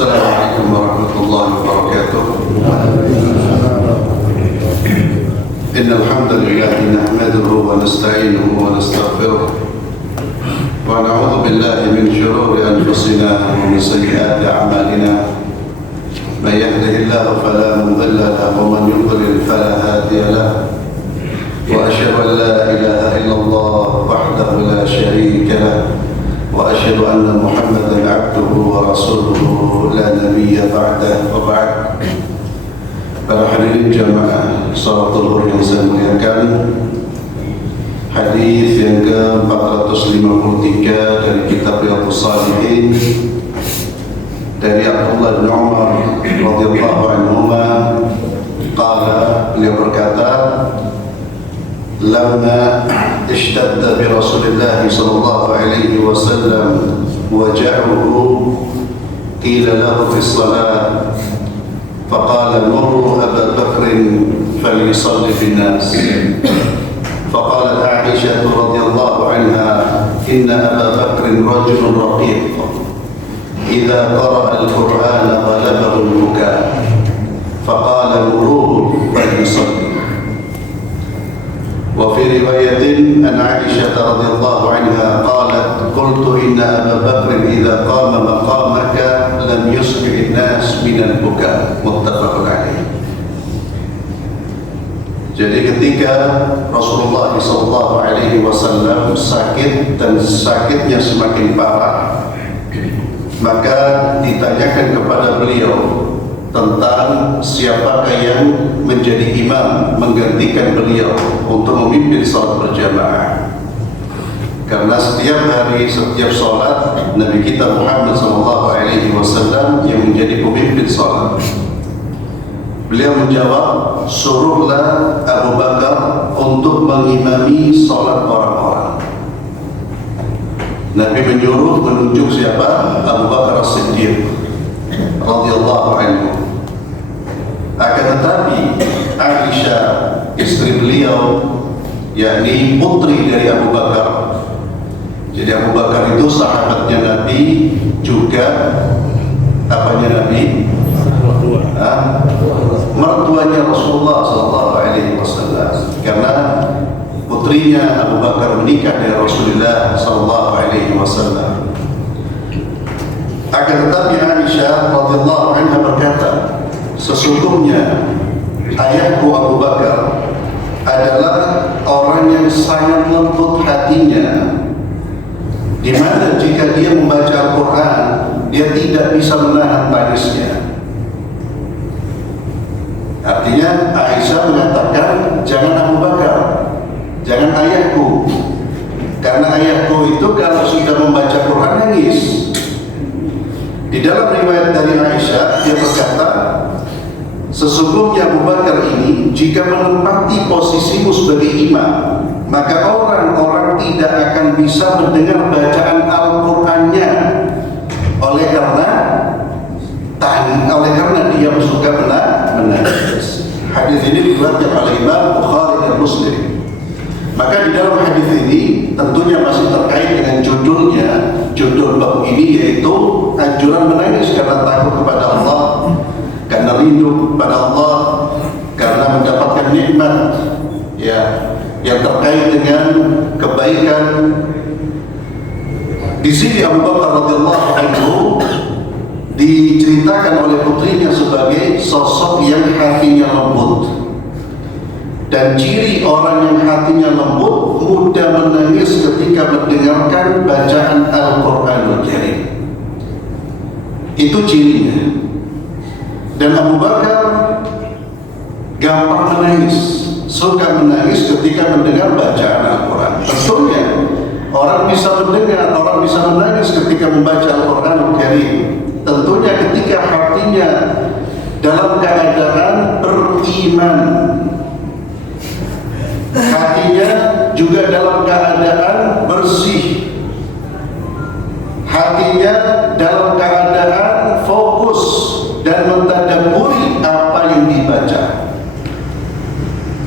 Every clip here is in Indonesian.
Assalamualaikum warahmatullahi wabarakatuh. Innal hamdalillah nahmaduhu wa nasta'inuhu wa nastaghfiruh wa na'udzu billahi min shururi anfusina wa min sayyiati a'malina. Man yahdihillahu fala mudilla lahu wa man yudlil fala hadiya lahu. Wa asyhadu an la ilaha illallah wahdahu la syarika lahu wa asyhadu anna Muhammadan 'abduhu wa rasuluhu la nabiyya ba'dahu wa ba'd. Para hadirin jamaah salat zuhur yang saya muliakan, hadis yang ke-453 dari kitab Riyadhus Shalihin dari Abdullah bin Umar radhiyallahu anhuma qala, beliau berkata, lamma ishtadda bi Rasulillah sallallahu alaihi wasallam waja'uhu qila lahu fi shalah faqala murru Aba Bakr falyusalli fi an-nas. فقالت عائشة رضي الله عنها إن أبا بكر رجل رقيق إذا قرأ القرآن غلبه البكاء فقال مروه فليصلي. وفي رواية عن عائشة رضي الله عنها قالت قلت إن أبا بكر إذا قام مقامك لم يسمع الناس من البكاء. متفق عليه. Jadi ketika Rasulullah SAW sakit dan sakitnya semakin parah, maka ditanyakan kepada beliau tentang siapakah yang menjadi imam menggantikan beliau untuk memimpin salat berjamaah. Karena setiap hari, setiap salat Nabi kita Muhammad SAW yang menjadi pemimpin salat. Beliau menjawab, suruhlah Abu Bakar untuk mengimami salat orang-orang. Nabi menyuruh menunjuk siapa? Abu Bakar As-Siddiq radhiyallahu anhu. Akan tetapi Aisyah, istri beliau, yakni putri dari Abu Bakar. Jadi Abu Bakar itu sahabatnya Nabi, juga apanya Nabi? Mertuanya Rasulullah SAW. Karena putrinya Abu Bakar menikah dengan Rasulullah SAW. Akan tetapi Aisyah radhiyallahu anha berkata, sesungguhnya ayahku Abu Bakar adalah orang yang sangat lembut hatinya, di mana jika dia membaca Al-Quran dia tidak bisa menahan tangisnya. Artinya Aisyah mengatakan, jangan Abu Bakar, jangan ayahku, karena ayahku itu kalau sudah membaca Quran nangis. Di dalam riwayat dari Aisyah dia berkata, sesungguhnya Abu Bakar ini jika menempati posisimu sebagai imam, maka orang-orang tidak akan bisa mendengar bacaan Al-Qur'annya oleh karena dia suka menangis. Hadis ini diriwayatkan oleh Imam Bukhari dan Muslim. Maka di dalam hadis ini tentunya masih terkait dengan judulnya. Judul bab ini yaitu anjuran menangis karena takut kepada Allah, karena rindu kepada Allah, karena mendapatkan nikmat ya yang terkait dengan kebaikan. Di sini Abu Bakar radhiyallahu anhu diceritakan oleh putrinya sebagai sosok yang hatinya lembut, dan ciri orang yang hatinya lembut mudah menangis ketika mendengarkan bacaan Al-Quranul Karim. Itu cirinya. Dan Abu Bakar gampang menangis, suka menangis ketika mendengar bacaan Al-Quran. Tentunya orang bisa mendengar, orang bisa menangis ketika membaca Al-Quranul Karim. Tentunya ketika hatinya dalam keadaan beriman, hatinya juga dalam keadaan bersih, hatinya dalam keadaan fokus dan mentadabburi apa yang dibaca.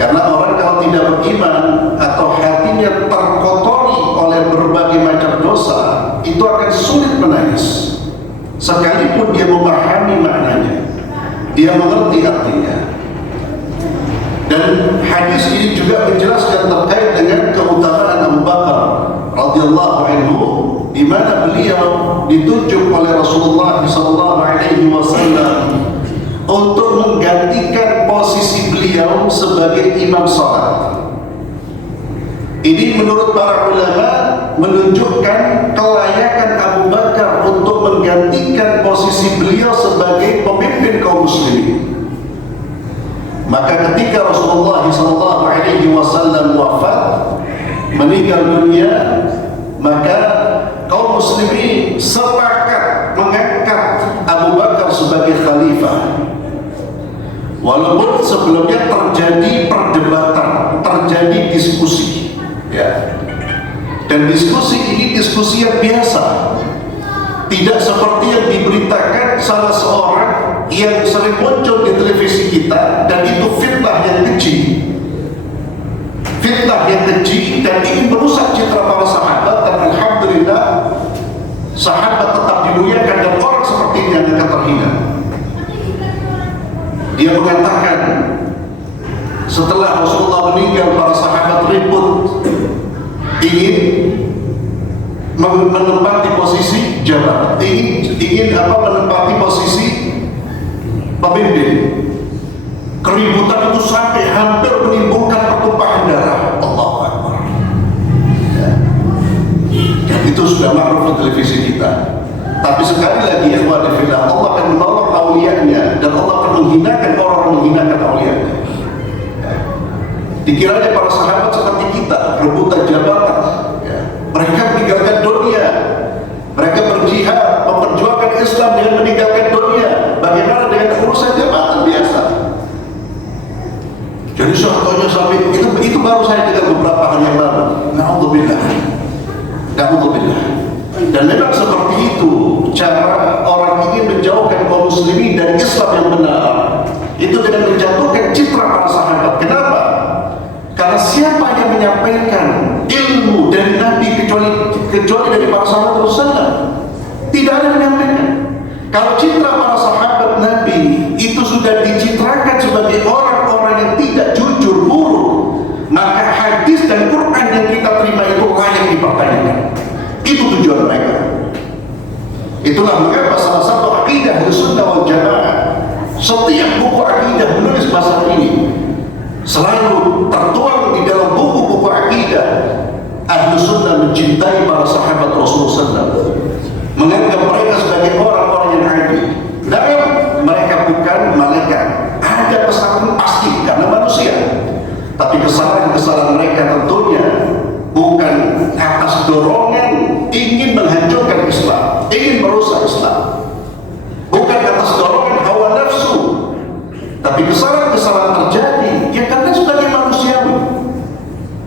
Karena orang kalau tidak beriman atau hatinya terkotori oleh berbagai macam dosa, itu akan sulit menangis. sekalipun dia memahami maknanya, dia mengerti artinya. Dan hadis ini juga menjelaskan terkait dengan keutamaan Abu Bakar radhiyallahu anhu, di mana beliau ditunjuk oleh Rasulullah SAW untuk menggantikan posisi beliau sebagai imam salat. Ini menurut para ulama menunjukkan kelayakan Abu Bakar untuk menggantikan posisi beliau sebagai pemimpin kaum muslimin. Maka ketika Rasulullah SAW wafat, meninggal dunia, maka kaum muslimin sepakat mengangkat Abu Bakar sebagai khalifah. Walaupun sebelumnya terjadi perdebatan, terjadi diskusi, ya. Dan diskusi ini diskusi yang biasa, tidak seperti yang diberitakan salah seorang yang sering muncul di televisi kita, dan itu fitnah yang keji. Fitnah yang keji dan ingin merusak citra para sahabat. Dan alhamdulillah sahabat tetap dimuliakan dan orang seperti ini yang akan terhina. Dia mengatakan setelah Rasulullah meninggal, para sahabat ribut ingin menempati posisi jabatan, ingin menempati posisi pemimpin. Keributan itu sampai hampir menimbulkan pertumpahan darah. Allahu Akbar. Ya. Dan itu sudah makruf di televisi kita. Tapi sekali lagi, ikhwan fillah, Allah akan menolong aulianya dan Allah akan menghinakan orang menghinakan aulianya. Ya. Dikiranya para sahabat seperti kita, rebutan jabatan. Ya. Mereka meninggalkan dunia, mereka berjihad, memperjuangkan Islam dengan meninggalkan dunia. Bagaimana dengan urusan jabatan biasa? Jadi contohnya sampai itu baru saya dengar beberapa hari yang lalu. Na'udzubillah. Dan memang seperti itu cara orang ingin menjauhkan kaum muslimin dari Islam yang benar. Itu dengan menjatuhkan citra para sahabat. Kenapa? Karena siapa yang menyampaikan ilmu dari Nabi kecuali dari para sahabat Rasulullah? Tidak ada yang menyampaikan. Kalau citra para sahabat Nabi itu sudah dicitrakan sebagai orang-orang yang tidak jujur, buruk, maka hadis dan Quran yang kita terima itu layak dipertanyakan. Itu tujuan mereka. Itulah mengapa salah satu akidah Ahlussunnah wal Jamaah, setiap buku akidah menulis masalah ini selalu tertuang di dalam buku-buku akidah. Ahlussunnah mencintai para sahabat Rasulullah SAW, menganggap mereka sebagai orang-orang yang adil. Dan mereka bukan malaikat. Ada kesalahan pasti karena manusia. Tapi kesalahan-kesalahan mereka tentunya bukan atas dorongan ingin menghancurkan Islam, ingin merusak Islam. Bukan atas dorongan hawa nafsu. Tapi kesalahan-kesalahan terjadi ya karena sebagai manusiawi.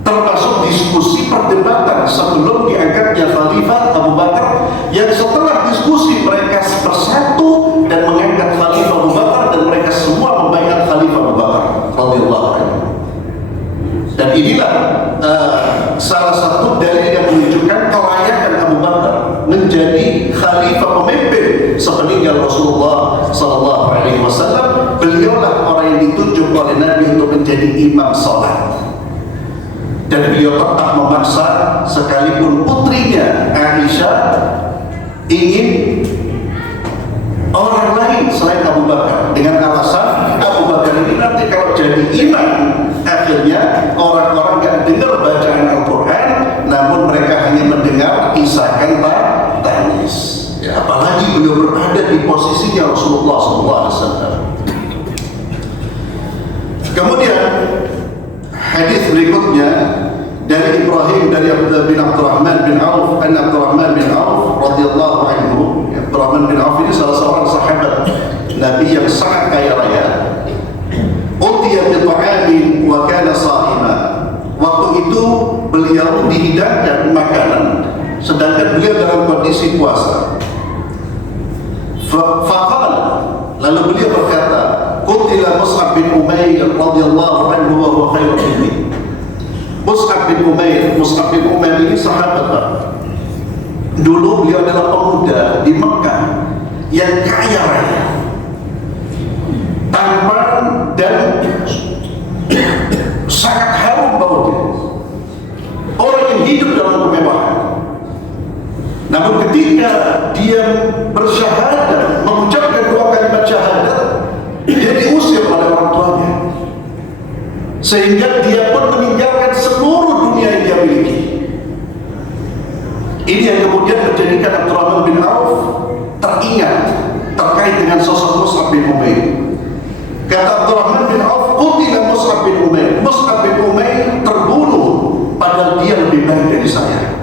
Termasuk diskusi perdebatan sebelum diangkatnya Khalifah Abu Bakar, yang setelah diskusi mereka bersatu dan mengangkat Khalifah Abu Bakar, dan mereka semua membaiat Khalifah Abu Bakar radhiyallahu anhu. Dan inilah salah satu dalil yang menunjukkan kelayakan Abu Bakar menjadi khalifah pemimpin sepeninggal Rasulullah SAW. Beliaulah orang yang ditunjuk oleh Nabi untuk menjadi imam salat. Dan beliau tetap memaksa, sekalipun putrinya Aisyah ingin orang lain selain Abu Bakar, dengan alasan Abu Bakar ini nanti kalau jadi imam, akhirnya orang-orang gak dengar bacaan Al-Quran, namun mereka hanya mendengar isakan tangis. Ya, apalagi beliau berada di posisinya Rasulullah SAW. Kemudian hadis berikutnya dari Ibrahim dari Abdurrahman bin Auf, Abdurrahman bin Auf radhiyallahu anhu. Abdurrahman bin Auf ini salah seorang sahabat Nabi yang sangat kaya raya. Utiya bi ta'amin wa kana sha'ima. Waktu itu beliau dihidangkan makanan sedangkan beliau dalam kondisi puasa. Faqala, lalu beliau berkata, qutila Mus'ab bin Umair radhiyallahu anhu wa huwa khairun minni. Mus'ab bin Umair ini sahabat, Pak. Dulu beliau adalah pemuda di Mekah yang kaya raya, tampan dan sangat harum baunya, orang yang hidup dalam kemewahan. Namun ketika dia bersyahadat, mengucapkan dua kalimat syahadat, dia diusir oleh orang tuanya, sehingga dia pun meninggalkan seluruh dunia yang dia miliki. Ini yang kemudian menjadikan Abdurrahman bin Auf teringat terkait dengan sosok Mus'ab bin Umair. Kata Abdurrahman bin Auf, qutila Mus'ab bin Umair. Mus'ab bin Umair terbunuh padahal dia lebih baik dari saya.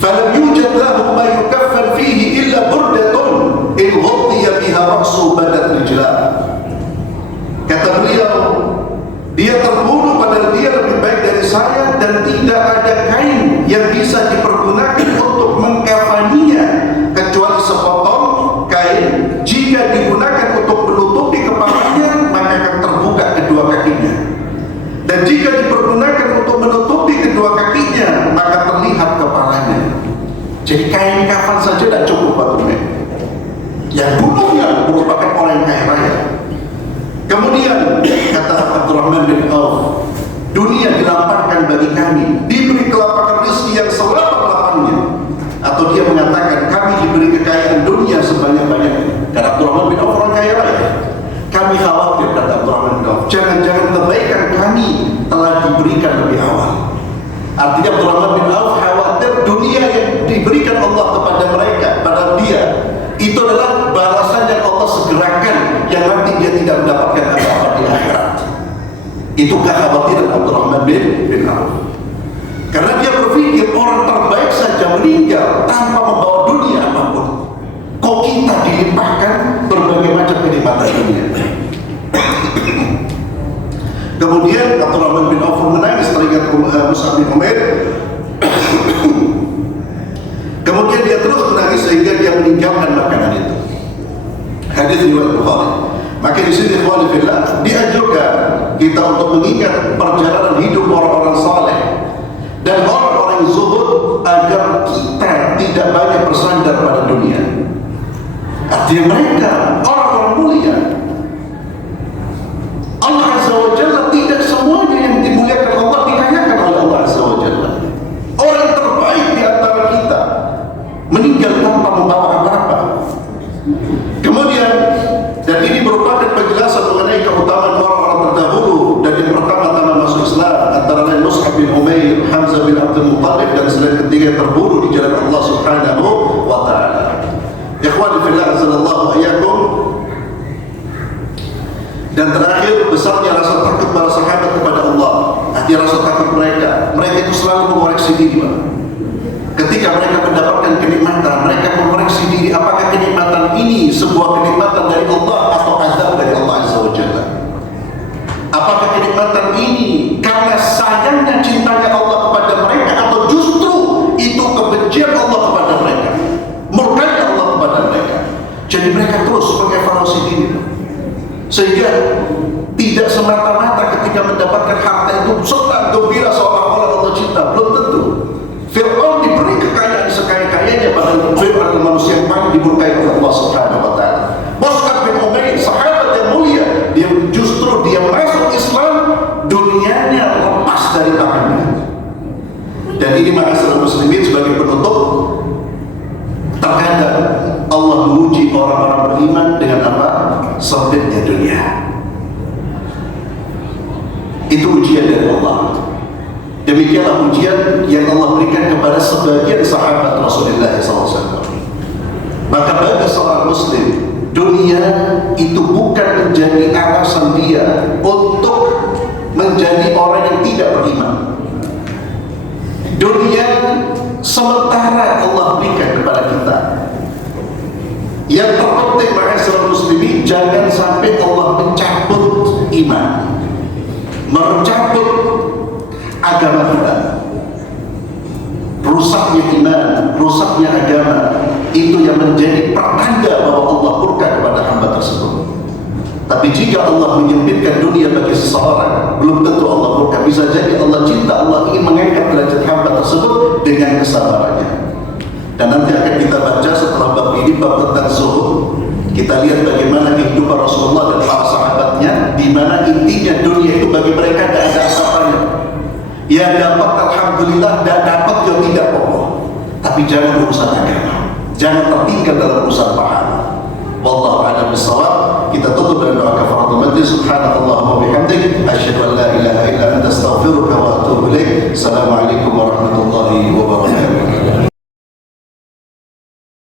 Falam yujad lahu ma yukaffan fihi illa burdatun in ghuttiya biha ra'su badat rijlah. Kata beliau, dia terbunuh padahal dia lebih baik dari saya dan tidak ada kain yang bisa dipergunakan untuk mengkafaninya kecuali sepotong kain. Jika digunakan untuk menutupi kepalanya, maka akan terbuka kedua kakinya, dan jika dipergunakan untuk menutupi kedua kakinya, maka terlihat kepalanya. Jadi kain kafan saja tidak cukup Pak Tumen. Yang bunuhnya merupakan orang yang kaya raya. Kemudian kata Abdurrahman bin Auf, dunia dilapangkan bagi kami, diberi kelapangan rezeki yang selapang-lapangnya. Atau dia mengatakan kami diberi kekayaan dunia sebanyak-banyaknya. Karena Abdurrahman bin Auf orang kaya raya. Kami khawatir, kata Abdurrahman bin Auf, jangan-jangan kebaikan kami telah diberikan lebih awal. Artinya Abdurrahman bin Auf khawatir dunia yang diberikan Allah kepada mereka, pada dia, itu adalah balasan yang Allah segerakan, yang nanti dia tidak mendapatkan apa-apa di akhirat. Itu kekhawatiran Abdurrahman bin Auf. Karena dia berpikir orang terbaik saja meninggal tanpa membawa dunia apapun. Kok kita dilimpahkan berbagai macam kenikmatan dunia? Kemudian Abdurrahman bin Auf menangis teringat Mus'ab bin Umair. Kemudian dia terus menangis sehingga dia meninggalkan makanan itu. Hadis riwayat Bukhari. Maka di sini ikhwan fillah dianjurkan kita untuk mengingat perjalanan hidup orang-orang saleh dan orang-orang zuhud agar kita tidak banyak bersandar pada dunia. Artinya mereka orang-orang mulia. Allah Azza wa Jalla tidak semuanya yang dimuliakan Allah dikayakan oleh Allah Azza wa Jalla. Orang terbaik di antara kita meninggal tanpa membawa apa-apa. Kemudian, dan ini merupakan penjelasan mengenai keutamaan orang-orang terdahulu. Dan yang pertama-tama masuk Islam antara lain Mus'ab bin Umair, Hamzah bin Abdul Muttalib, dan selain ketiga terbunuh di jalan Allah Subhanahu wa ta'ala. Ikhwan fillah azallahu ayyakum. Dan terakhir, besarnya rasa takut para sahabat kepada Allah. Artinya rasa takut mereka itu selalu mengoreksi diri, Pak. Ketika mereka mendapatkan kenikmatan, mereka mengoreksi diri, apakah kenikmatan ini sebuah kenikmatan dari Allah atau azab dari Allah Azza wa Jalla? Apakah kenikmatan ini karena sayangnya cintanya Allah kepada mereka, atau justru itu kebencian Allah kepada mereka, murkanya Allah kepada mereka? Jadi mereka terus mengevaluasi diri, sehingga tidak semata-mata ketika mendapatkan harta itu senang gembira seolah-olah Allah cinta. Belum tentu. Fir'aun diberi kekayaan sekaya-kayanya, padahal Fir'aun adalah manusia yang paling dimurkai oleh Allah Subhanahu wa ta'ala. Mus'ab bin Umair, sahabat yang mulia, dia masuk Islam, dunianya lepas dari tangannya. Dan ini ma'asyiral muslimin sebagai penutup, terkadang Allah menguji orang-orang beriman dengan apa? Sempitnya dunia. Itu ujian dari Allah. Demikianlah ujian yang Allah berikan kepada sebagian sahabat Rasulullah SAW. Maka bagi seorang muslim, dunia itu bukan menjadi alasan dia untuk menjadi orang yang tidak beriman. Dunia sementara Allah berikan kepada kita. Yang terpenting ma'asyiral muslimin, jangan sampai Allah mencabut iman, mencabut agama kita. Rusaknya iman, rusaknya agama, itu yang menjadi pertanda bahwa Allah murka kepada hamba tersebut. Tapi jika Allah menyempitkan dunia bagi seseorang, belum tentu Allah murka. Bisa jadi Allah cinta, Allah ingin mengangkat derajat hamba tersebut dengan kesabarannya. Dan nanti akan kita baca setelah bab ini, bab tentang zuhud. Kita lihat bagaimana kehidupan Rasulullah dan para sahabatnya, di mana intinya dunia itu bagi mereka tidak ada apa-apanya. Yang dapat alhamdulillah, dan dapat yang tidak pokok. Tapi jangan urusan agama, jangan tertinggal dalam urusan pahala. Wallahu a'lam bishawab. Kita tutup dengan doa kafaratul majlis. Subhanallahumma wa bihamdik, asyhadu an la ilaha illa anta, astaghfiruka wa atubu ilaik. Assalamualaikum warahmatullahi wabarakatuh.